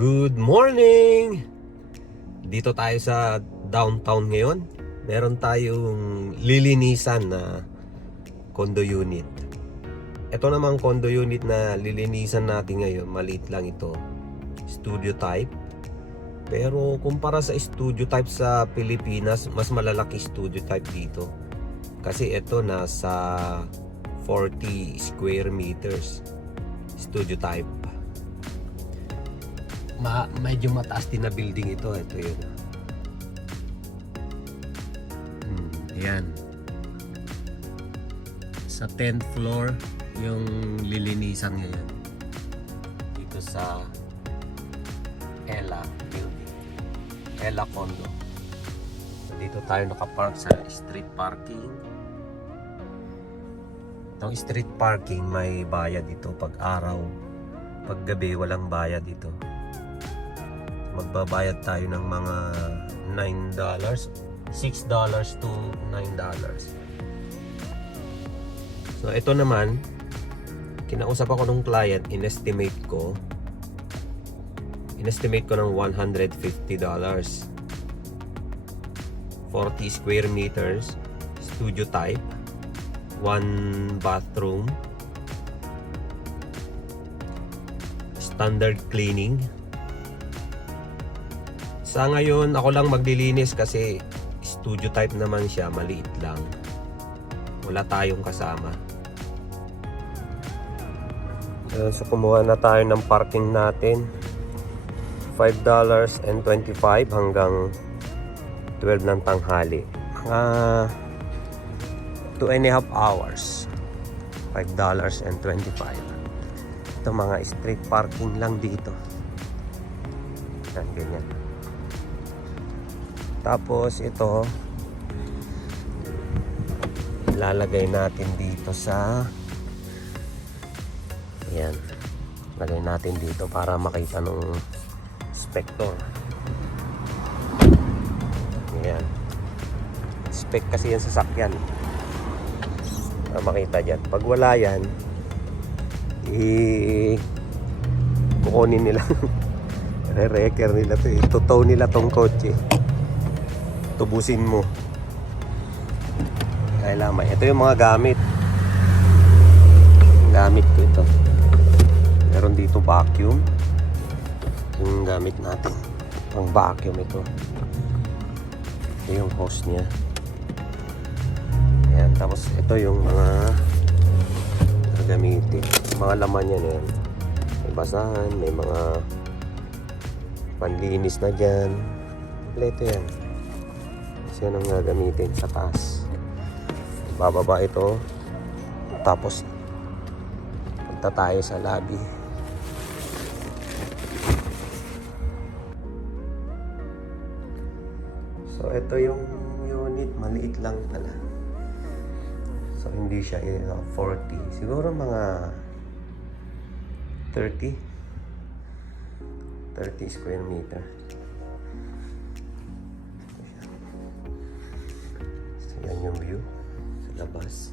Good morning! Dito tayo sa downtown ngayon. Meron tayong lilinisan na condo unit. Ito namang condo unit na lilinisan natin ngayon, maliit lang ito. Studio type. Pero kumpara sa studio type sa Pilipinas, mas malalaki studio type dito. Kasi ito nasa 40 square meters. Studio type. Medyo mataas din na building ito. Ito yun. Ayan. Sa 10th floor yung lilinisan ngayon. Dito sa Ella building. Ella condo. Dito tayo nakapark sa street parking. Itong street parking may bayad dito pag araw. Pag gabi walang bayad dito. Magbabayad tayo ng mga $9, $6 to $9. So ito naman, kinausap ako ng client, inestimate ko ng $150. 40 square meters, studio type, 1 bathroom, standard cleaning. Sa ngayon, ako lang maglilinis kasi studio type naman siya, maliit lang. Wala tayong kasama. So kumuha na tayo ng parking natin. $5.25 hanggang 12 ng tanghali. Mga 2.5 hours. $5.25. Ito mga street parking lang dito. Yan, ganyan. Tapos ito ilalagay natin dito sa ayan, lagay natin dito para makita nung inspector. Ayan, spec kasi yan sa sakyan para makita dyan. Pag wala yan kukunin nila re-wrecker nila to, itutow nila tong kotse, tubusin mo. Kailangan. Ito yung mga gamit ko ito. Meron dito vacuum. Yung gamit natin ang vacuum ito. Ito yung hose niya. Ayan. Tapos ito yung mga gagamitin, mga laman niya na yan. May basahan, may mga panlinis na dyan. Ito yan. Yan ang gagamitin sa taas. Bababa ito. Tapos punta tayo sa lobby. So ito yung unit, maliit lang pala. So hindi siya 40. Siguro mga 30 square meter. Yan yung view sa labas.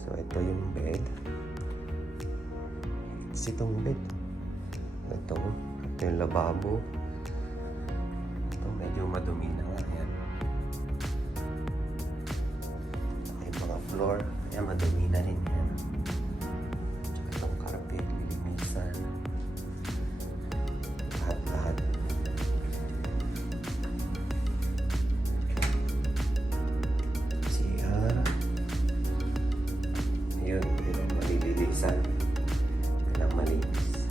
So ito yung bed. Itong bed. Ito yung lababo. Ito medyo madumi na nga yan. Yung mga floor, yan madumi na rin yan. Tsaka itong carpet, lilinisan. Lahat. Yun ang malilinisan. Kailang malinis.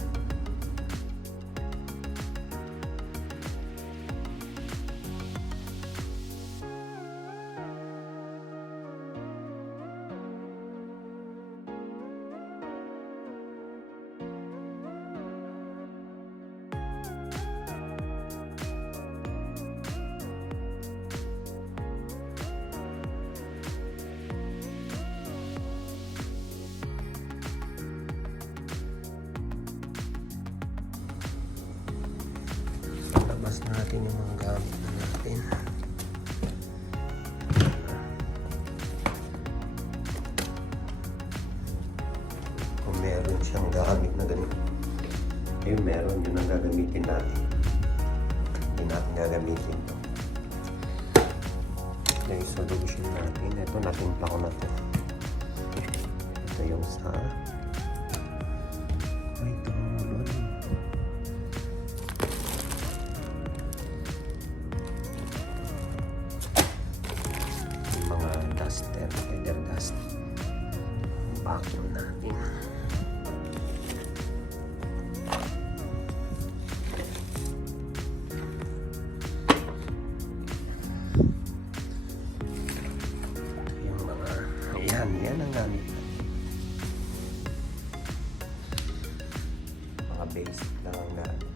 Labas natin yung mga gamit na natin. Kung meron siyang gamit na ganito. Ayun, meron yun ang gagamitin natin. Hindi natin gagamitin to. Ito yung solution natin. Ito, natimpla ko na to. Ito yung sa... Ay, tumulon. Yung mga duster, feather dust. Vacuum natin. Yung mga... Yan ang gamit. Mga basic lang ang gamit.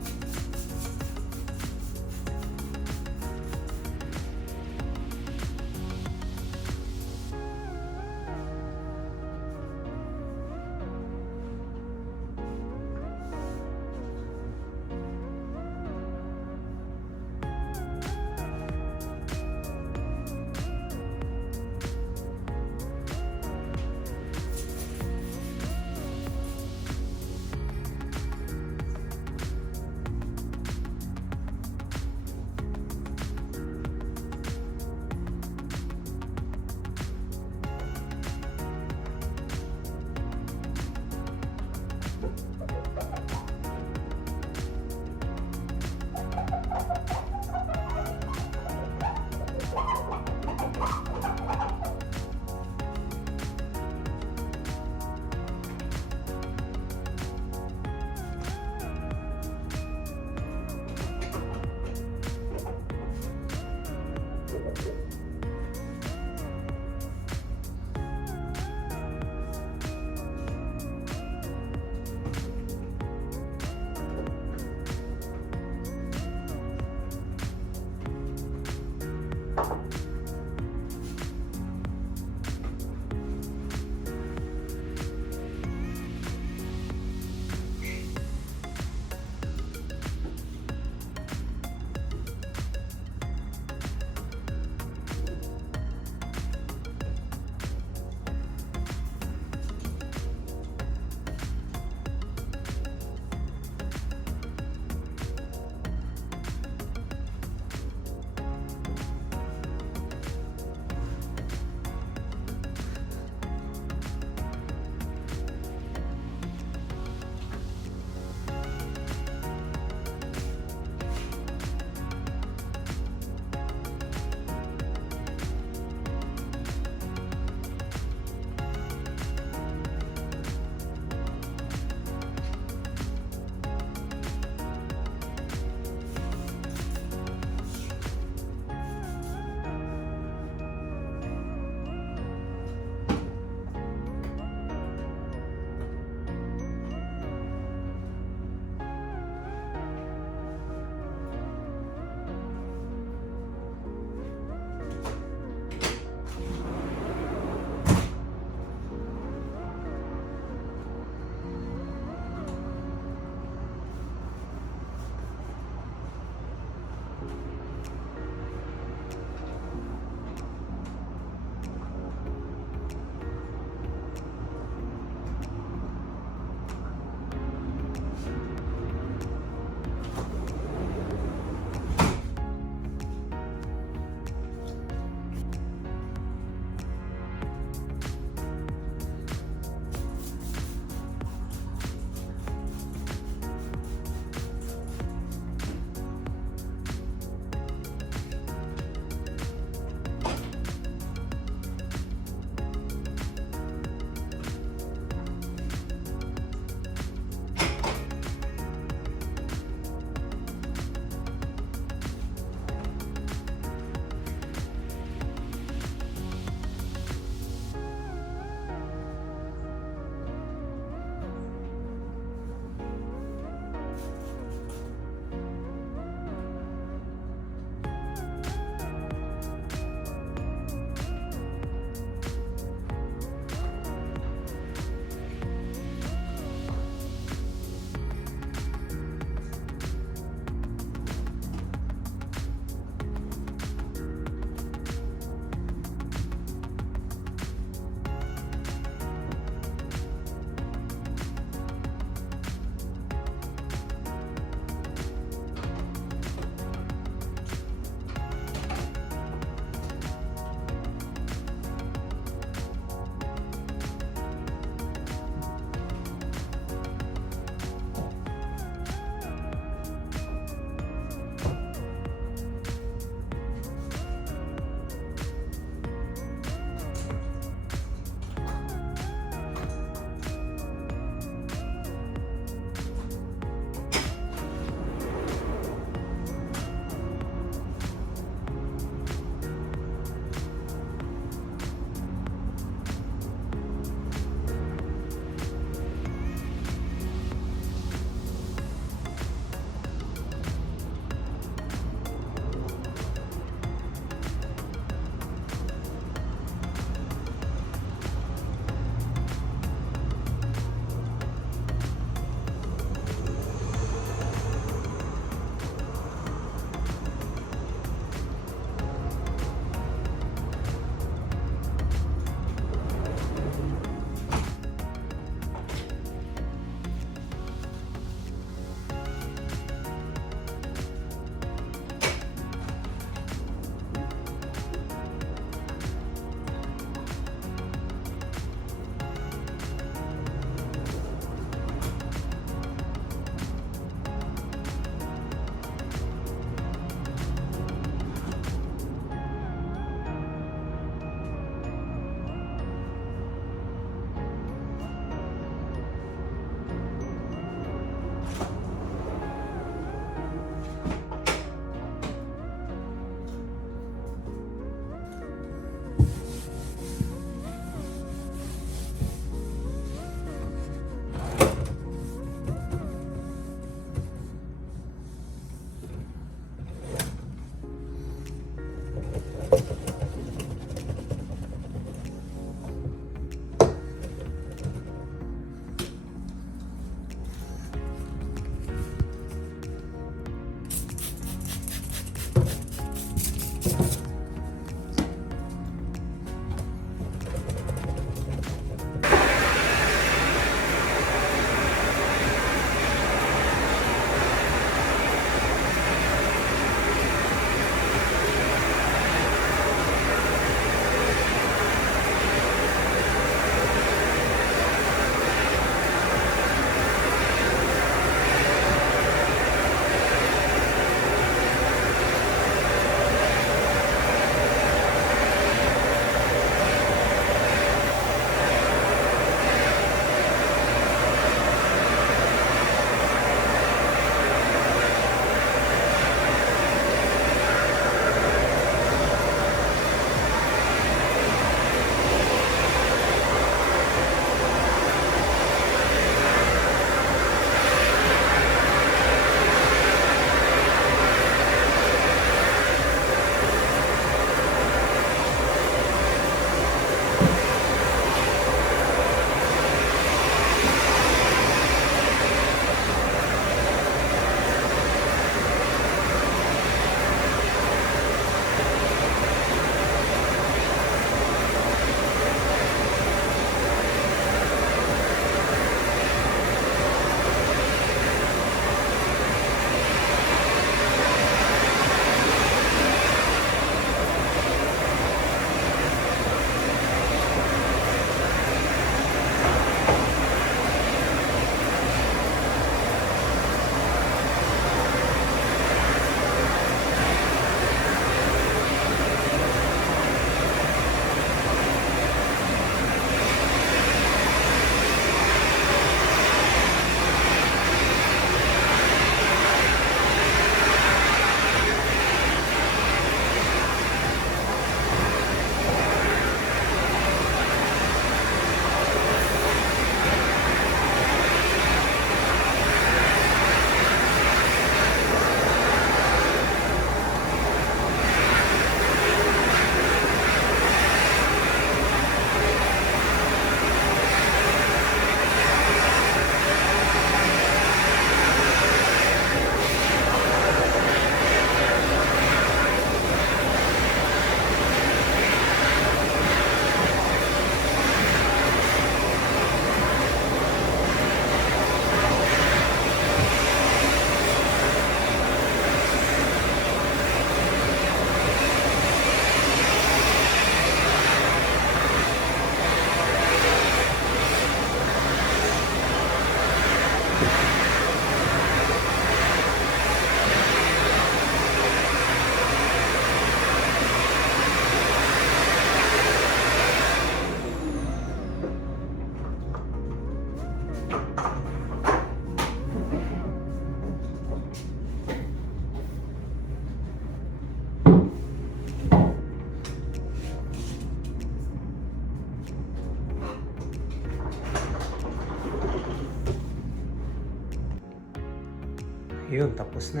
Yun, tapos na.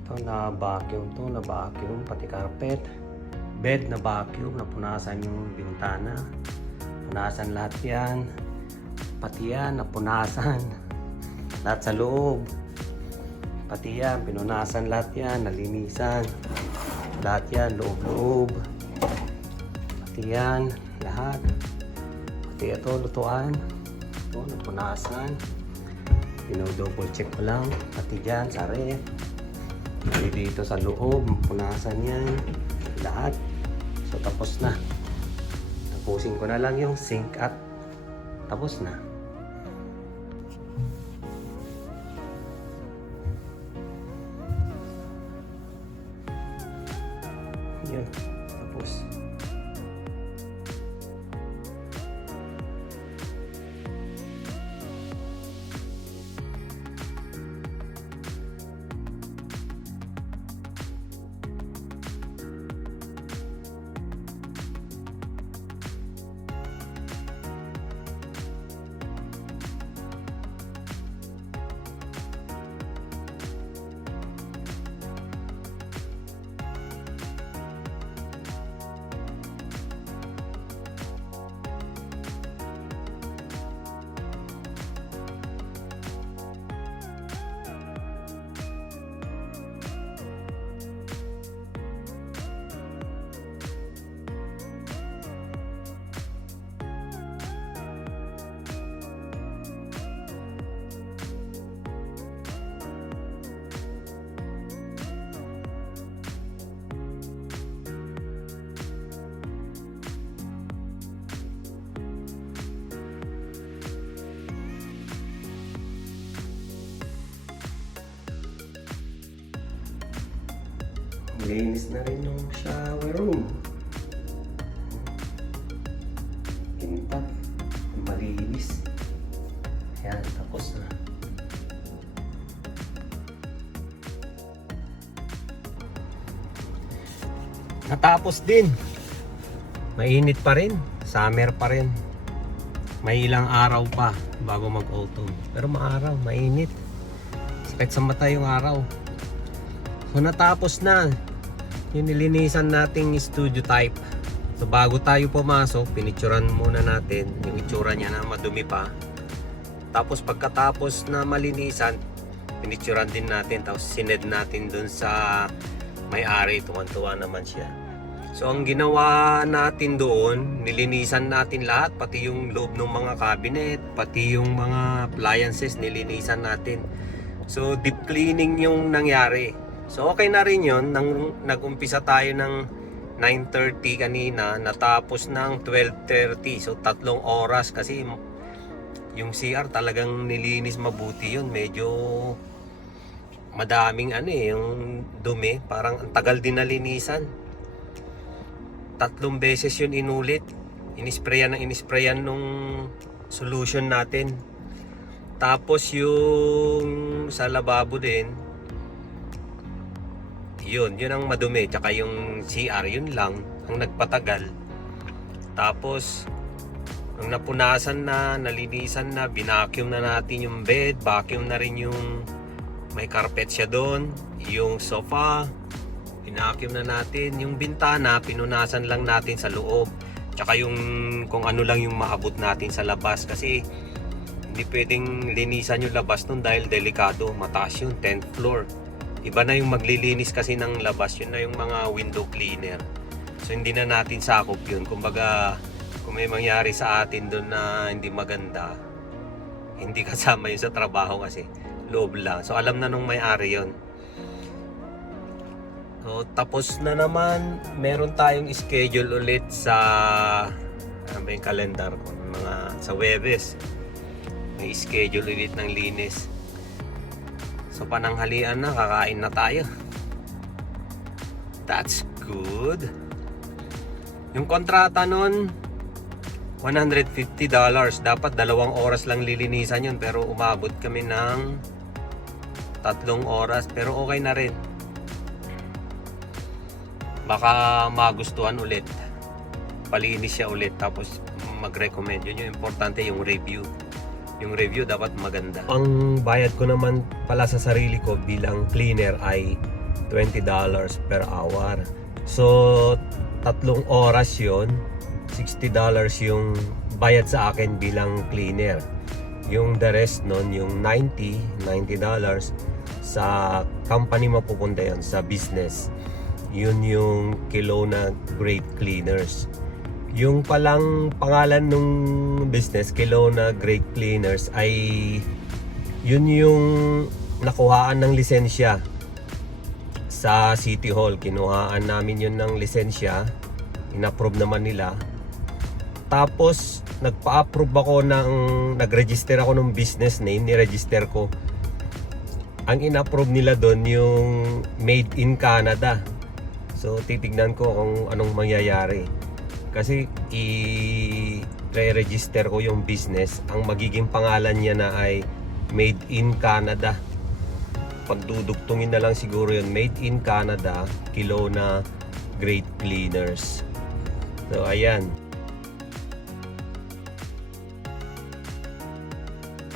Ito, na-vacuum to, na-vacuum, pati carpet. Bed na vacuum, napunasan yung bintana. Punasan lahat yan. Pati yan, napunasan. Lahat sa loob. Pati yan, pinunasan lahat yan, nalinisan. Lahat yan, loob-loob. Pati yan, lahat. Pati ito, lutuan. Ito, napunasan. Double check ko lang. Pati dyan, sa ref. Pati dito sa loob, punasan yan. Lahat. So, tapos na. Tapusin ko na lang yung sink at tapos na. Yan. Tapos. Linis na rin yung shower room. Intact. Malinis. Ayan, tapos na. Natapos din. Mainit pa rin. Summer pa rin. May ilang araw pa bago mag-autumn. Pero maaraw, mainit. Sakit sa mata yung araw. So natapos na yung nilinisan nating studio type. So bago tayo pumasok, pinicturan muna natin yung itsura niya na madumi pa. Tapos pagkatapos na malinisan, pinicturan din natin. Tapos sined natin dun sa may-ari. Tuwan-tuwa naman siya. So ang ginawa natin doon, nilinisan natin lahat. Pati yung loob ng mga cabinet, pati yung mga appliances, nilinisan natin. So deep cleaning yung nangyari. So okay na rin yun. Nag-umpisa tayo ng 9:30 kanina, natapos ng 12:30. So 3 oras kasi yung CR talagang nilinis mabuti yun. Medyo madaming yung dumi. Parang ang tagal din nalinisan. 3 beses yun inulit. Inisprayan nung solution natin. Tapos yung sa lababo din, yun ang madumi. Tsaka yung CR, yun lang ang nagpatagal. Tapos nung napunasan na, nalinisan na, binacuum na natin yung bed, vacuum na rin yung may carpet siya doon, yung sofa, binacuum na natin, yung bintana, pinunasan lang natin sa loob. Tsaka yung kung ano lang yung maabot natin sa labas kasi hindi pwedeng linisan yung labas nun dahil delikado, mataas yun, 10th floor. Iba na yung maglilinis kasi ng labas, yun na yung mga window cleaner. So hindi na natin sakop yun. Kumbaga, kung may mangyari sa atin doon na hindi maganda, hindi kasama yun sa trabaho kasi loob lang. So alam na nung may-ari yun. So tapos na naman, meron tayong schedule ulit sa ano ba yung calendar ko, mga sa Webes. May schedule ulit ng linis. So pananghalian na, kakain na tayo. That's good. Yung kontrata nun, $150. Dapat 2 oras lang lilinisan yun, pero umabot kami ng 3 oras. Pero okay na rin. Baka magustuhan ulit. Palinis siya ulit, tapos mag-recommend. Yun yung importante, yung review. yung review dapat maganda. Ang bayad ko naman pala sa sarili ko bilang cleaner ay $20 per hour. So 3 oras yon, $60 yung bayad sa akin bilang cleaner. Yung the rest nun, yung $90 sa company mapupunta yon, sa business. Yun yung Kelowna Great Cleaners. Yung palang pangalan nung business, Kelowna Great Cleaners, ay yun yung nakuhaan ng lisensya sa City Hall. Kinuhaan namin yun ng lisensya, inapprove naman nila. Tapos nagpa-approve ako nag-register ako ng business name, ni-register ko. Ang inapprove nila doon yung Made in Canada. So titignan ko kung anong mangyayari. Kasi i-register ko yung business, ang magiging pangalan niya na ay Made in Canada. Pagdudugtungin na lang siguro yun, Made in Canada, Kelowna Great Cleaners. So ayan.